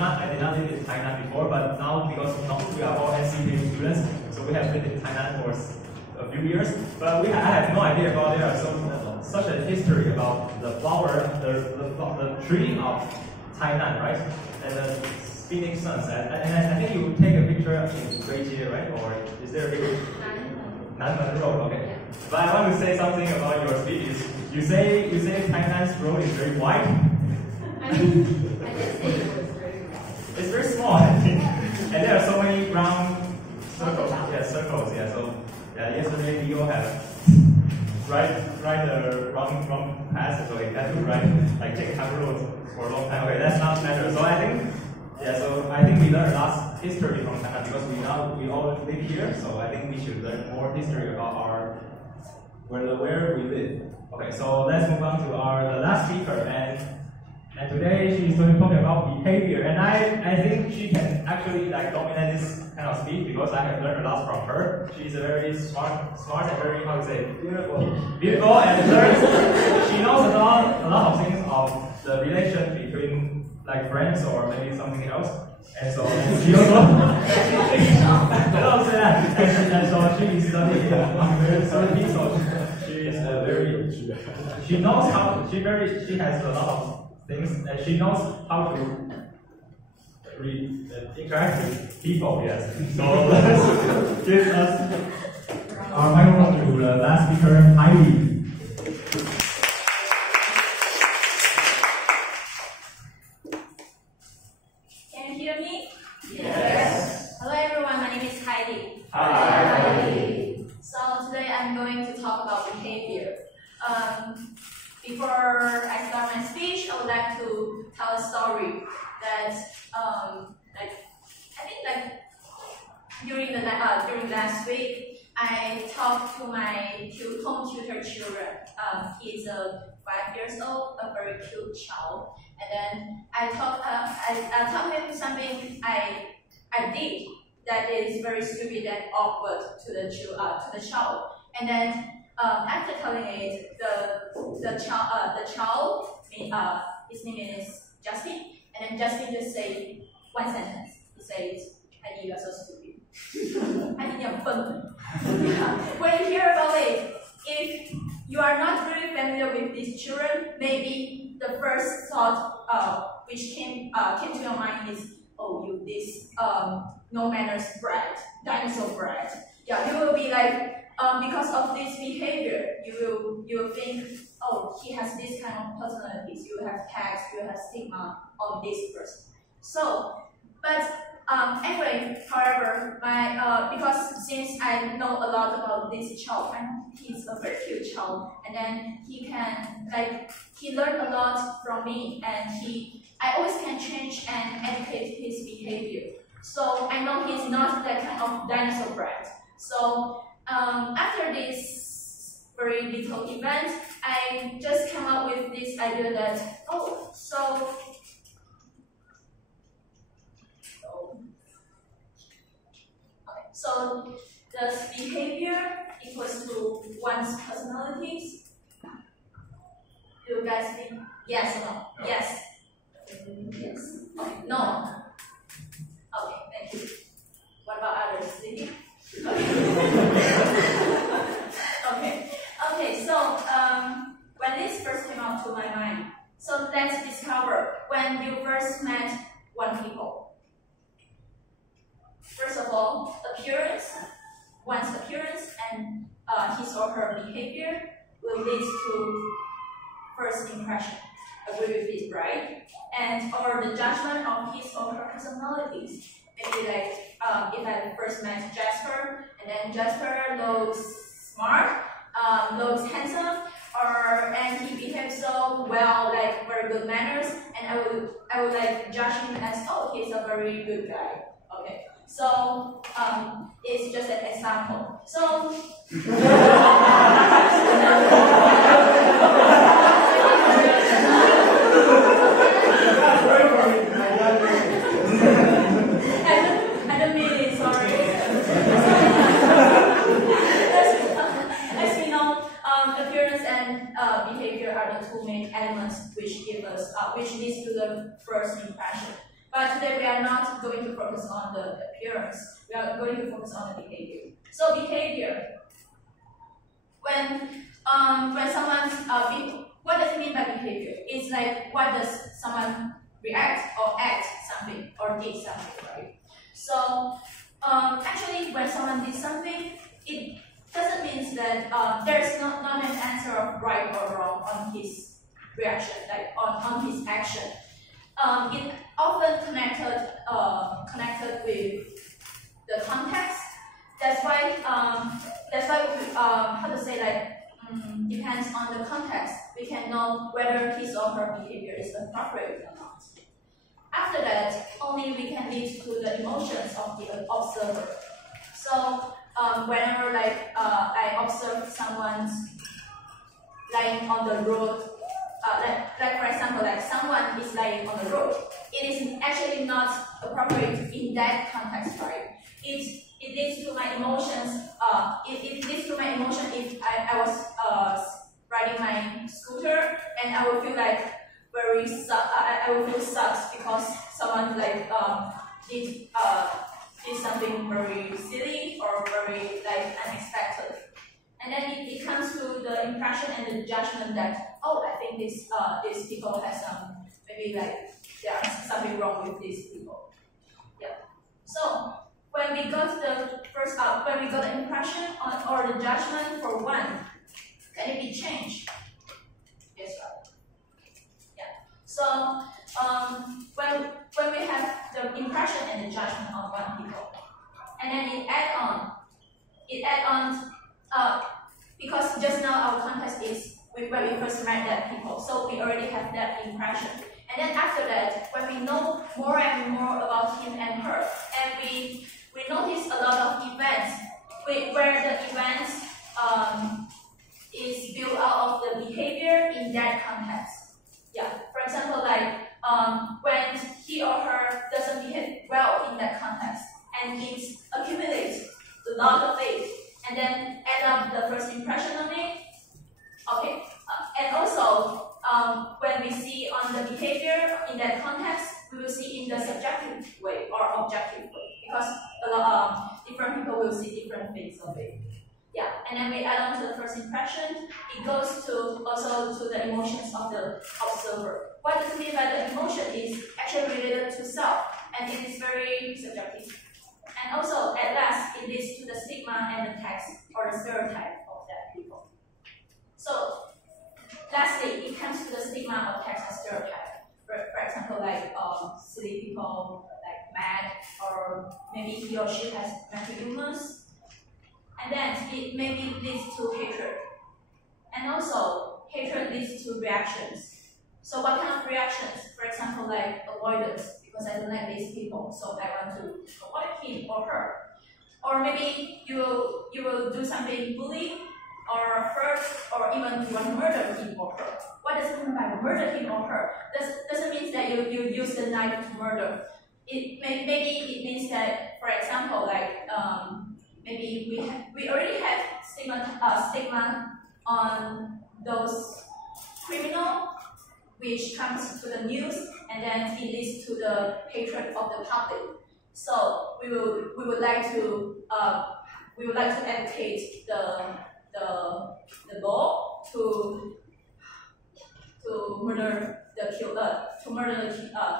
I did not live in Tainan before, but now because we are all NCK students, so we have lived in Tainan for a few years. But I have no idea about there are such a history about the flower, the tree of Tainan, right? And the spinning suns. And I think you take a picture in Beijing, right? Or is there a picture? Nanmen Road, okay. But I want to say something about your speech. You say Tainan's road is very wide. I mean, I just say it was very wide. It's very small, I think. And there are so many round circles. Yeah, circles. Yeah. So yesterday Leo had ride the wrong path, so he had to take Harbour Road for a long time. Okay, that's not matter. So I think we learned a lot of history from Tainan because we all live here. So I think we should learn more history about where we live. Okay, so let's move on to the last speaker, and today she's going to talk about behavior, and I think she can actually dominate this kind of speech because I have learned a lot from her. She's a very smart and very beautiful, and she knows a lot of things of the relation between friends or maybe something else, and so she also and so she is studying university, so she is she knows how she has a lot of things, and she knows how to interact with people. Yes, so let's give us our microphone to the last speaker, Heidi. Can you hear me? Yes. Hello everyone, my name is Heidi. Hi. So today I'm going to talk about behavior. Before I start my speech, I would like to tell a story that I think during last week I talked to my home tutor children. He's 5 years old, a very cute child, and then I taught him something I did that is very stupid and awkward to the child, and then after telling it, the child, his name is Justin, and then Justin just said one sentence. He says, "Heidi, you are so stupid." Heidi, you're fun. When you hear about it, if you are not really familiar with these children, maybe the first thought which came to your mind is, "Oh, you this no manners brat, dinosaur brat." Yeah, you will be like. Because of this behavior, you will think, oh, he has this kind of personalities. You have tags, you have stigma of this person. So, but anyway, however, because since I know a lot about this child, I know he's a very cute child, and then he learned a lot from me, and I always can change and educate his behavior. So I know he's not that kind of dinosaur brat. So. After this very little event, I just came up with this idea that, so does behavior equals to one's personalities? Do you guys think yes or no? Yes. Yes. Okay. No. Okay, thank you. What about others? Okay, so when this first came out to my mind, so let's discover when you first met one people. First of all, one's appearance and his or her behavior will lead to first impression. Agree with it, right? And or the judgment of his or her personalities. Maybe if I first met Jasper, and then Jasper looks smart, looks handsome, and he behaves so well, very good manners, and I would judge him as, oh, he's a very good guy. Okay, so it's just an example. So. Behavior are the two main elements which leads to the first impression. But today we are not going to focus on the appearance. We are going to focus on the behavior. So behavior. When someone's what does it mean by behavior? It's like what does someone react or act something or did something, right? So actually, when someone did something, it doesn't mean that there's not an answer of right or wrong on his reaction, like on his action. It often connected with the context. That's why how to say, like, depends on the context. We can know whether his or her behavior is appropriate or not. After that, only we can lead to the emotions of the observer. So whenever I observe someone lying on the road, like for example, like someone is lying on the road, it is actually not appropriate in that context, right? It leads to my emotions. It leads to my emotion if I was riding my scooter and I would feel like I would feel sucks because someone like did something very silly or very like unexpected. And then it comes to the impression and the judgment that, oh, I think these people have some, maybe like there's something wrong with these people. Yeah. So when we got the when we got the impression or the judgment for one, can it be changed? Yes, right. Yeah. So when we have the impression and the judgment on one people, and then it add on because just now our context is when we first met that people, so we already have that impression. And then after that, when we know more and more about him and her, and we notice a lot of events where the events is built out of the behavior in that context. Yeah. For example, like when he or her doesn't behave well in that context, and it accumulates a lot of it, and then add up the first impression on it. Okay. And also, when we see on the behavior in that context, we will see in the subjective way or objective way, because different people will see different things of it. Yeah, and then we add on to the first impression. It goes to also to the emotions of the observer. What does it mean by the emotion is actually related to self, and it is very subjective. And also, at last, it leads to the stigma and the text or the stereotype of that people. So, lastly, it comes to the stigma of text and stereotype. For example, like silly people, like mad, or maybe he or she has mental illness. And then it maybe leads to hatred. And also, hatred leads to reactions. So what kind of reactions? For example, like avoidance, because I don't like these people, so I want to avoid him or her. Or maybe you will do something bullying, or hurt, or even you want to murder him or her. What does it mean by murder him or her? Doesn't mean that you use the knife to murder. Maybe it means that, for example, like maybe we already have stigma on those criminal, which comes to the news, and then it leads to the hatred of the public. So we would like to advocate the law to murder the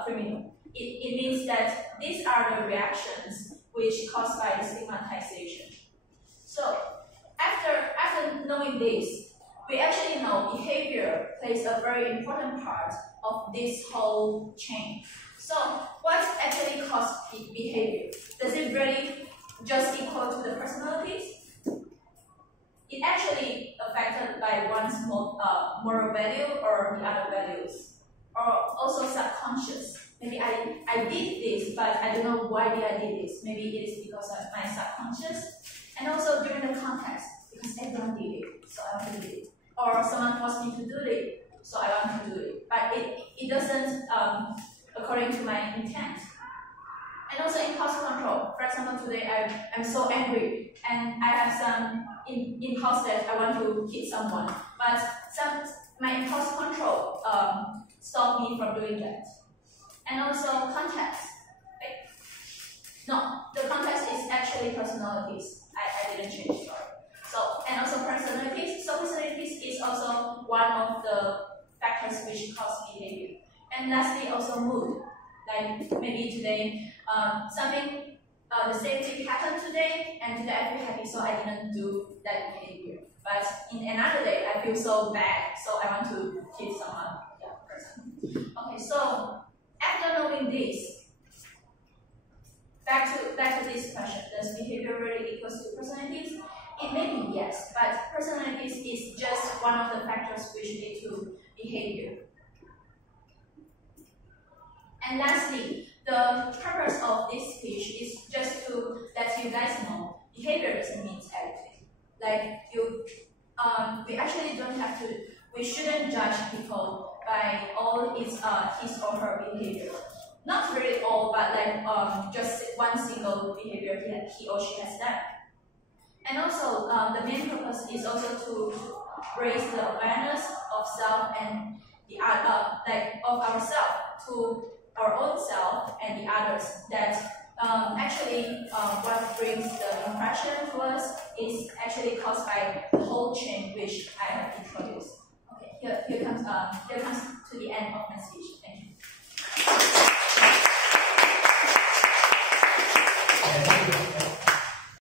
criminal. It means that these are the reactions which caused by the stigmatization. So after knowing this, we actually know behavior plays a very important part of this whole chain. So what actually causes behavior? Does it really just equal to the personalities? It actually affected by one's moral value or the other values, or also subconscious. Maybe I did this, but I don't know why I did this. Maybe it is because of my subconscious. And also during the context, because everyone did it, so I want to do it. Or someone forced me to do it, so I want to do it. But it doesn't according to my intent. And also impulse control. For example, today I'm so angry, and I have some impulse that I want to hit someone. But my impulse control stopped me from doing that. And also context. Right? No, the context is actually personalities. I didn't change, sorry. So, and also personalities. So personalities is also one of the factors which cause behavior. And lastly, also mood. Like maybe today, something, the same thing happened today, and today I feel happy, so I didn't do that behavior. But in another day, I feel so bad, so I want to hit someone, person. Okay, so after knowing this, back to this question: does behavior really equals to personalities? It may be yes, but personalities is just one of the factors which lead to behavior. And lastly, the purpose of this speech is just to let you guys know behavior doesn't mean everything. Like we actually don't have to. We shouldn't judge people by all his or her behavior. Not really all, but like just one single behavior he or she has done. And also, the main purpose is also to raise the awareness of self and the of ourselves to our own self and the others. That actually, what brings the impression to us is actually caused by the whole chain which I have introduced. Okay, here comes to the end of my speech. Thank you.